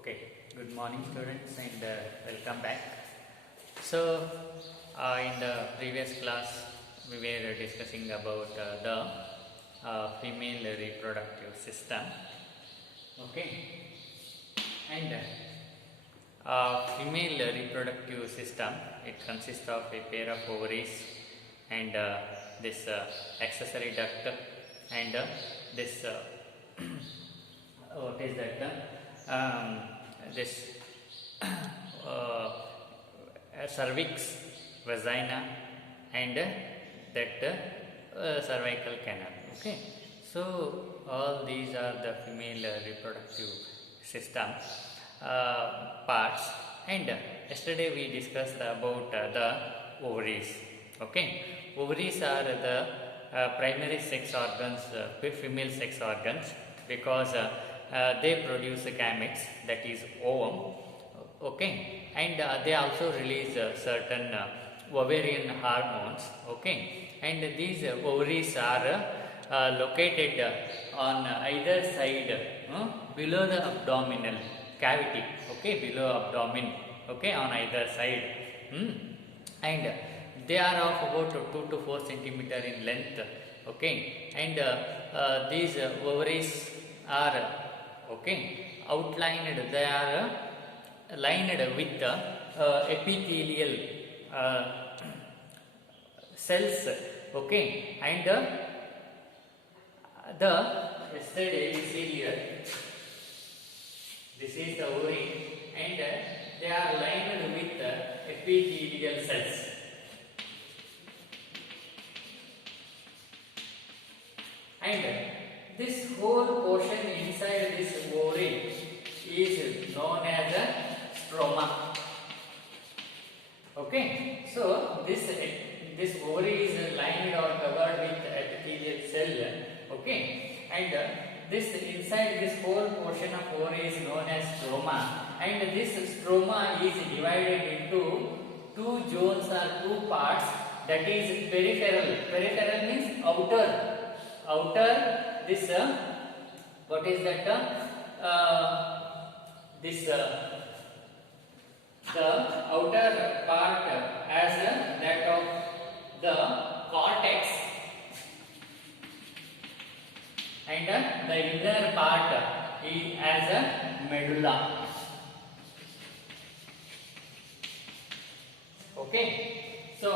Okay, good morning students and welcome back. So, in the previous class we were discussing about the female reproductive system. Okay, and female reproductive system, it consists of a pair of ovaries and this accessory duct and this what is that? This cervix, vagina, and that cervical canal. Okay, so all these are the female reproductive system parts. And yesterday we discussed about the ovaries. Okay, ovaries are the primary sex organs, female sex organs, because they produce gametes, that is ovum. Okay, and they also release certain ovarian hormones. Okay, and these ovaries are located on either side below the abdominal cavity. Okay, below abdomen. Okay, on either side. And they are of about 2 to 4 centimeter in length. Okay, and these ovaries are outlined, they are lined with epithelial cells. Okay, and yesterday we see here, this is the ovary, and they are lined with epithelial cells. And this whole portion inside this ovary is known as a stroma. Okay, so this ovary is lined or covered with epithelial cell. Okay, and this inside this whole portion of ovary is known as stroma, and this stroma is divided into two zones or two parts, that is peripheral. Peripheral means outer. This what is that? The outer part as that of the cortex, and the inner part is as a medulla. Okay, so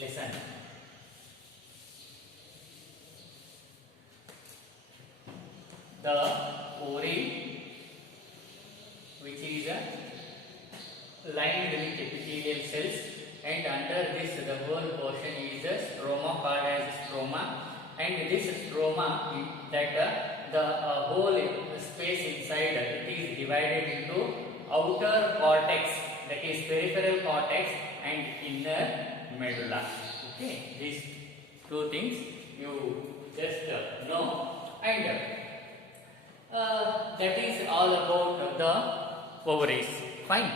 listen. The ovary, which is lined with epithelial cells, and under this the whole portion is a stroma, called as stroma, and this stroma, that the whole space inside, it is divided into outer cortex, that is peripheral cortex, and inner medulla. Okay, these two things you just know, and that is all about the ovaries. Fine.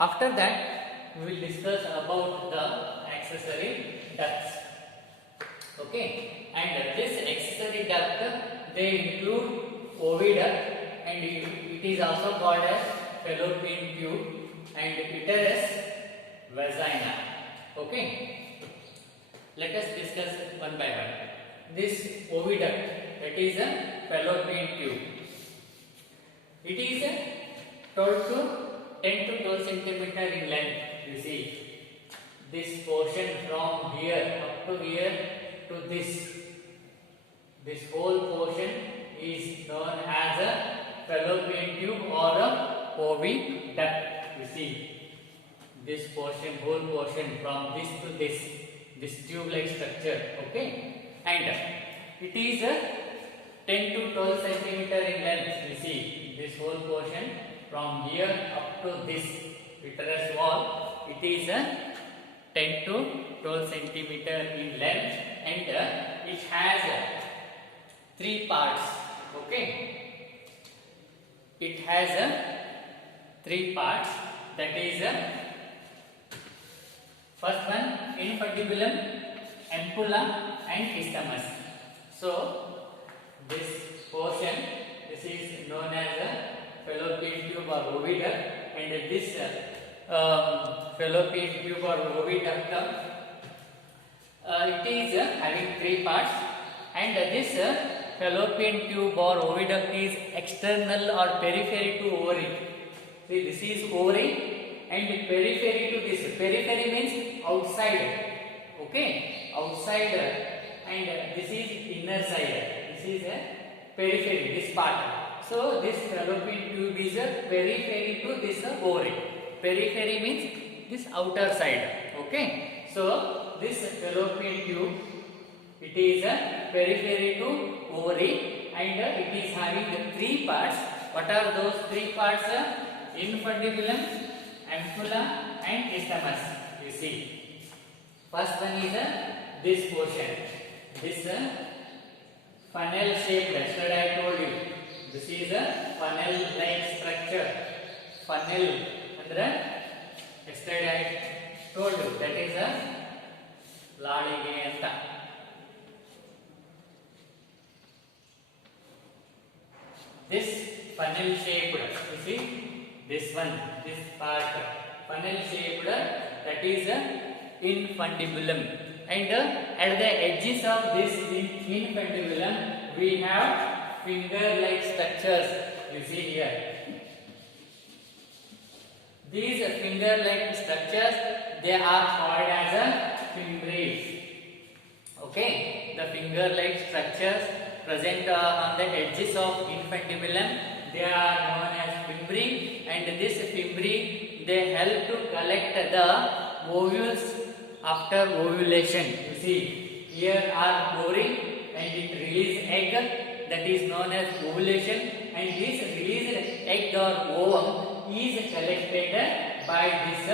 After that, we will discuss about the accessory ducts. Okay, and this accessory duct, they include oviduct, and it is also called as fallopian tube, and uterus, vagina. Okay, let us discuss one by one. This oviduct, that is a fallopian tube. It is 12 to 10 to 12 centimeter in length. You see, this portion from here up to here to this whole portion is known as a fallopian tube or a oviduct. You see, this portion, whole portion from this to this tube-like structure. Okay, and it is 10 to 12 centimeter in length. You see, this whole portion from here up to this uterus wall, it is 10 to 12 centimeter in length, and it has 3 parts. Okay, it has 3 parts, that is first one, infundibulum, ampulla, and isthmus. So this portion, this is known as a fallopian oviduct, and this fallopian tube or oviduct, it is having three parts, and this fallopian tube or oviduct is external or periphery to ovary. See, this is ovary and periphery to this. Periphery means outside, okay, outside, and this is inner side. This is a periphery, this part. So this fallopian tube is a periphery to this ovary. Periphery means this outer side, okay. So this fallopian tube, it is a periphery to ovary, and it is having the three parts. What are those three parts? Infundibulum, ampulla, and isthmus. You see, first one is this portion, this funnel shaped. Yesterday I told you, this is a funnel like structure. Funnel andre yesterday I told you that is a ಲಾಳಿಗೆ ಅಂತ. This funnel shaped, you see this one, this part funnel shaped, that is infundibulum, and at the edges of this infundibulum we have finger like structures. You see here, these finger like structures, they are called as a fimbriae. Okay, the finger like structures present on the edges of infundibulum, they are known as fimbriae, and this fimbriae, they help to collect the ovules after ovulation. You see, here are ovary and it release egg, that is known as ovulation, and this released egg or ovum is collected by this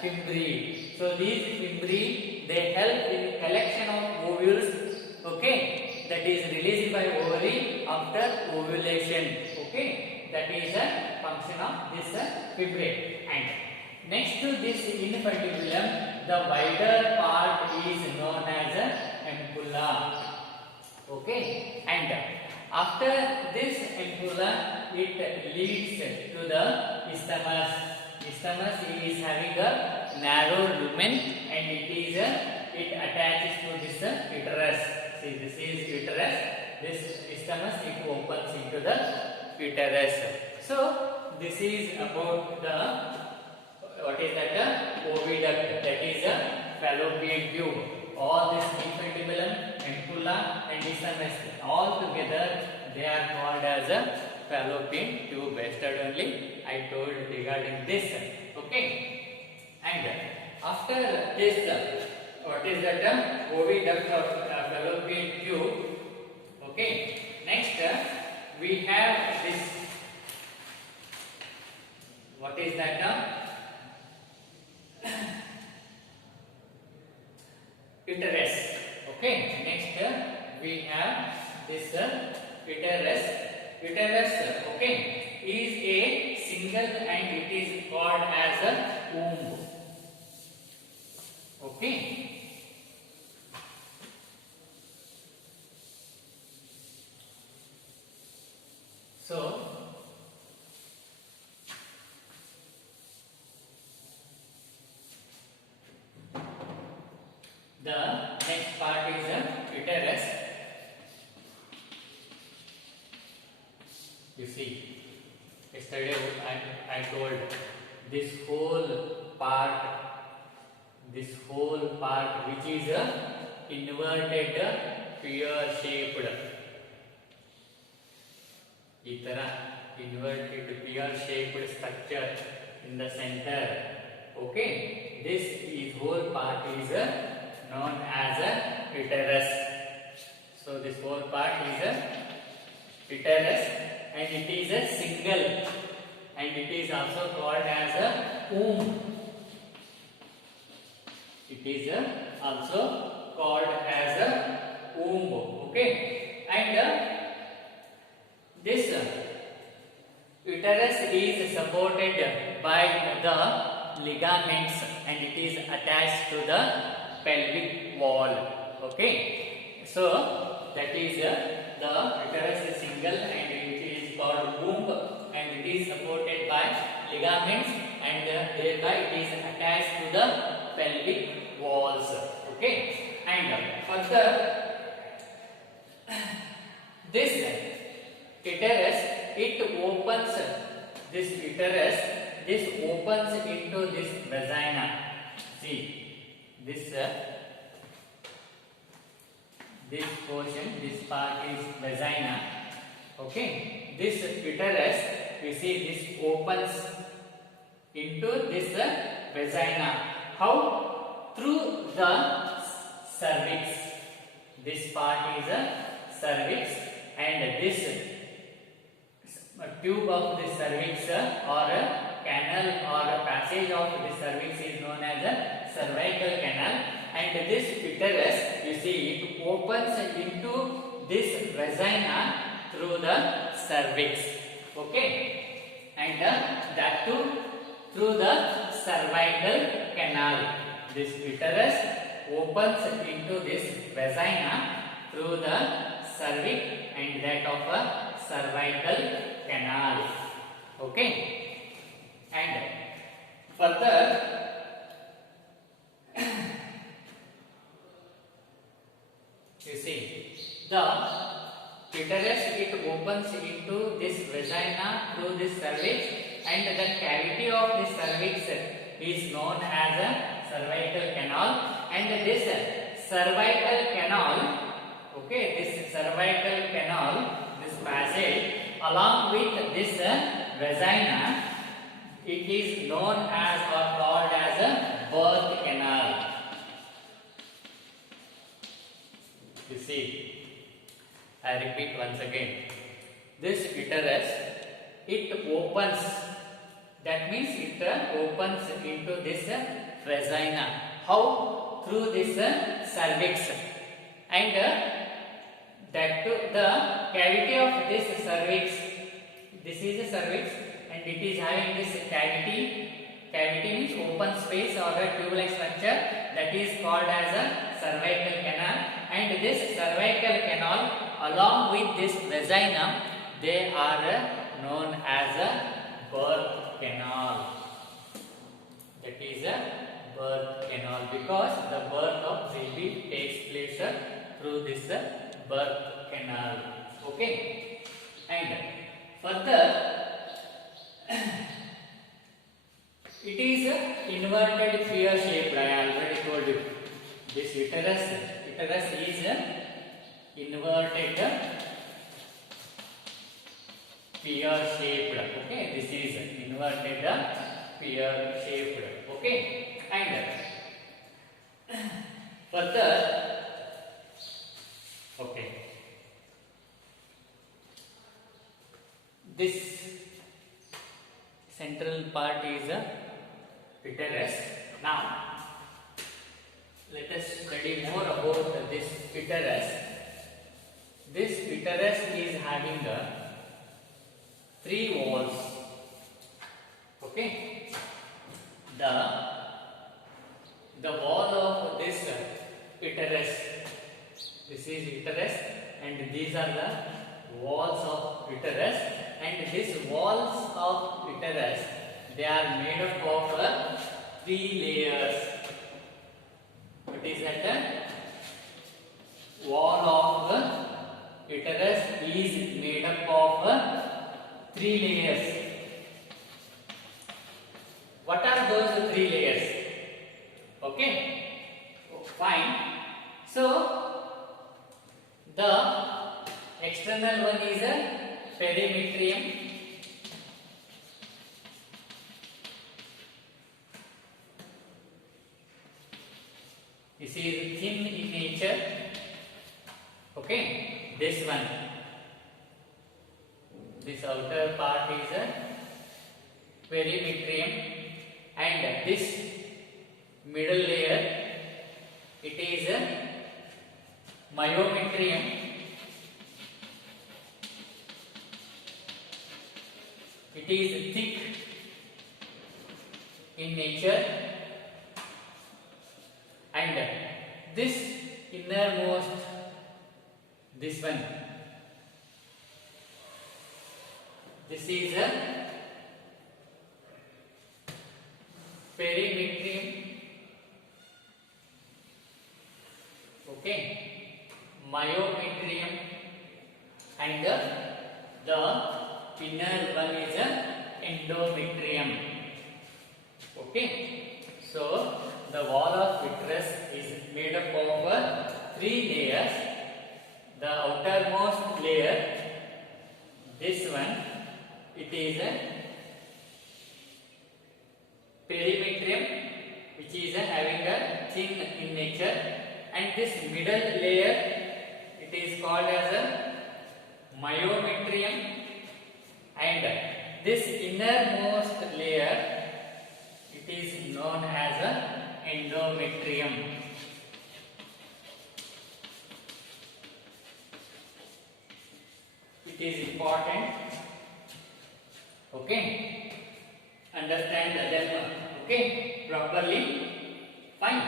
fimbriae. So these fimbriae, they help in collection of ovules, okay, that is released by ovary after ovulation, okay. That is a function of this fimbriae. And next to this infundibulum, the wider part is known as ampulla, okay. And after this ampulla, it leads to the isthmus. Isthmus is having a narrow lumen, and it attaches to this uterus. See, this is uterus. This isthmus, it opens into the uterus. So this is about the, what is that, oviduct, that is a fallopian tube. All this infundibulum, ampulla, and isthmus, all together they are called as a fallopian tube. Yesterday only I told regarding this, okay. And after this, what is that, oviduct of fallopian tube, okay. Next we have this, what is that, uterus, okay. Next we have this uterus. Uterus, okay, is a single and it is called as a womb, okay. So the next part is a uterus. You see, yesterday I told this whole part which is a inverted pear shaped, inverted pear shaped structure in the center, okay. This whole part is known as a uterus. So this whole part is a uterus, and it is a single, and it is also called as a womb. It is also called as a womb, okay. And this uterus is supported by the ligaments, and it is attached to the pelvic wall, okay. So that is the uterus is single and it is called womb, and it is supported by ligaments, and thereby it is attached to the pelvic walls. Okay, and further this uterus, it opens, this uterus, this opens into this vagina. See this this portion, this part is vagina. Okay, this uterus, you see, this opens into this vagina. How? Through the cervix. This part is a cervix, and this tube of the cervix or a canal or a passage of the cervix is known as a cervical canal, and this uterus, you see, it opens into this vagina through the cervix. Okay, and that too through the cervical canal. This uterus opens into this vagina through the cervix and that of a cervical canal. Okay, and further you see, the uterus, it opens into this vagina through this cervix, and the cavity of this cervix is known as a cervical canal, and this cervical canal, okay, this cervical canal, this passage along with this vagina, it is known as or called as a birth canal. You see, I repeat once again, this uterus, it opens, that means it opens into this vagina. How? Through this cervix, and that to the cavity of this cervix, this is a cervix and it is having this cavity. Cavity means open space or a tube-like structure, that is called as a cervical canal, and this cervical canal along with this vagina, they are known as a birth canal. That is a birth canal because the birth of baby takes place through this birth canal. Okay, and further it is inverted sphere shaped. I already told you this uterus is inverted sphere shaped. Okay, this is inverted sphere shaped. Okay, and further, okay, this central part is a uterus. Now let us study more about this uterus. This uterus is having three walls. Okay, the wall of this uterus, this is uterus, and these are the walls of uterus, and these walls of uterus, they are made up of three layers. What is that? The wall of uterus is made up of three layers. What are those three layers? Okay, fine. So the external one is a perimetrium. This is thin in nature. Okay, this one, this outer part is a perimetrium, and this middle layer, it is a myometrium. It is thick in nature, and this innermost, this one, this is a perimetrium, okay, myometrium, and the inner one is endometrium. Okay, so the wall of uterus is made up of three layers. The outermost layer, this one, it is a perimetrium, which is having a thin in nature, and this middle layer, it is called as a myometrium, and this innermost layer, it is known as a endometrium. It is important, okay, understand them, okay, properly, fine.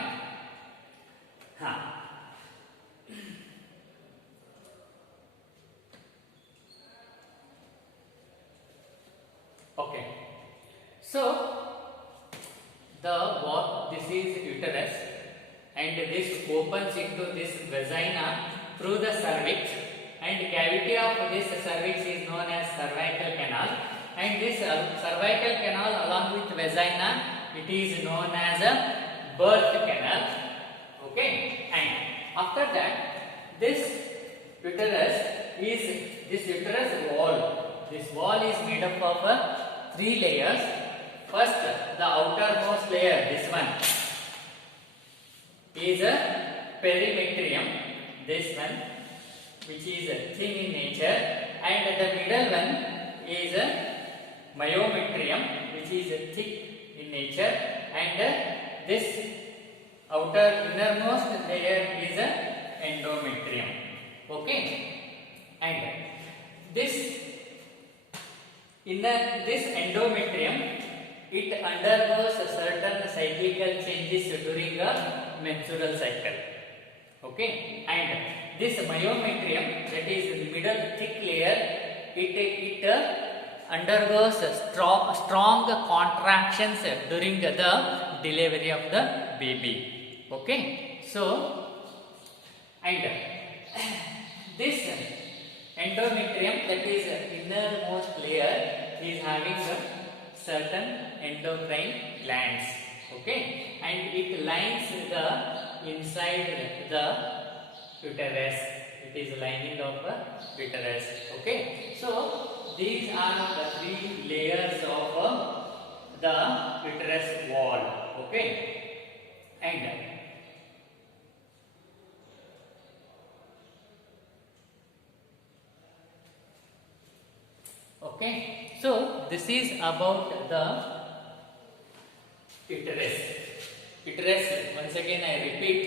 Okay, so this is uterus, and this opens into this vagina through the cervix, and cavity of this cervix is known as cervical canal, and this cervical canal along with vagina, it is known as a birth canal, okay, and after that this uterus wall, this wall is made up of three layers. First, the outermost layer, this one, is a perimetrium, this one, which is thin in nature, and the middle one is a myometrium, which is thick in nature, and this innermost layer is a endometrium, okay, and this endometrium, it undergoes certain cyclical changes during a menstrual cycle, okay, and this myometrium, that is the middle thick layer, it undergoes strong contractions during the delivery of the baby, okay, so, and this endometrium, that is innermost layer, is having certain endocrine glands, okay, and it lines the inside the uterus. It is lining of the uterus, okay. So these are the three layers of the uterus wall, okay, and okay, so this is about the uterus. Uterus, once again I repeat,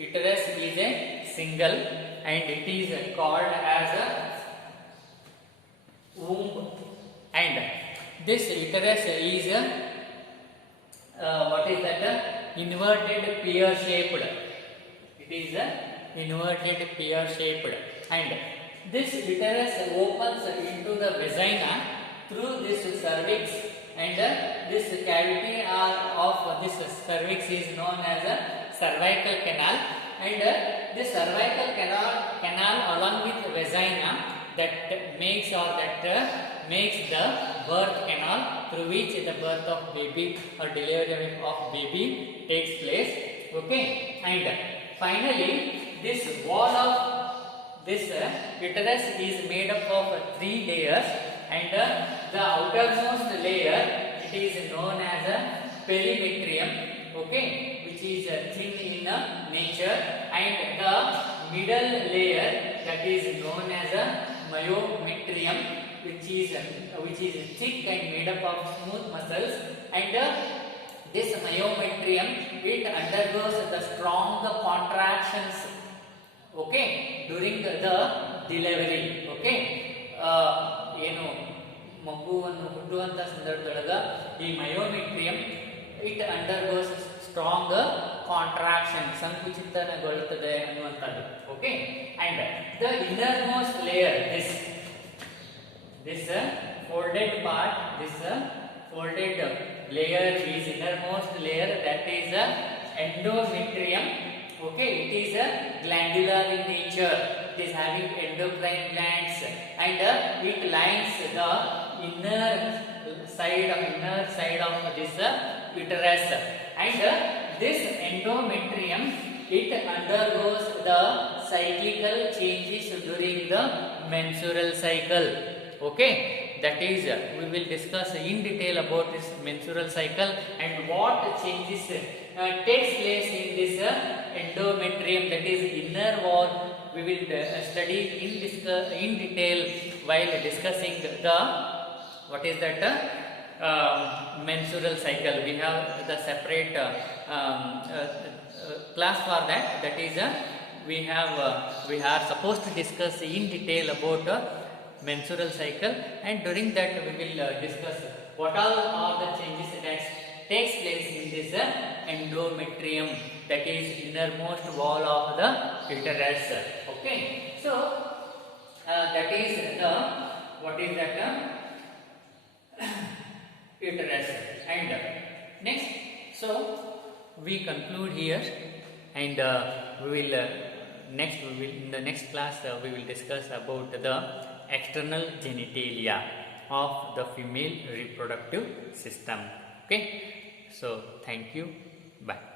uterus is a single, and it is called as a womb, and this uterus is what is that? Inverted pear shaped. It is inverted pear shaped, and this uterus opens into the vagina through this cervix, and this cavity of this cervix is known as a cervical canal, and this cervical canal along with vagina that makes the birth canal through which the birth of baby or delivery of baby takes place, okay, and finally this wall of this uterus is made up of three layers, and the outermost layer, it is known as a perimetrium, okay, which is thin in nature, and the middle layer, that is known as a myometrium, which is thick and made up of smooth muscles, and this myometrium, it undergoes the strong contractions, okay, during the delivery, okay, ಏನು ಮಗುವನ್ನು ಹುಟ್ಟುವಂತ ಸಂದರ್ಭದೊಳಗ ಈ myometrium it undergoes strong contraction, ಸಂಕುಚಿತಗೊಳ್ಳುತ್ತದೆ ಅನ್ನುವಂಥದ್ದು, okay, and the innermost layer, this folded part, folded layer is innermost layer, that is a endometrium. Okay, it is a glandular in nature. It is having endocrine glands and it lines the inner side of this uterus. And this endometrium, it undergoes the cyclical changes during the menstrual cycle. Okay, that is we will discuss in detail about this menstrual cycle and what changes takes place in this endometrium, that is inner wall. We will study in detail while discussing the what is that menstrual cycle. We have the separate class for that. That is we are supposed to discuss in detail about menstrual cycle, and during that we will discuss what all are the changes that takes place in this endometrium, that is innermost wall of the uterus. Okay, so that is the what is that uterus. And next, so we conclude here, and we will in the next class we will discuss about the external genitalia of the female reproductive system. Okay, so thank you, bye.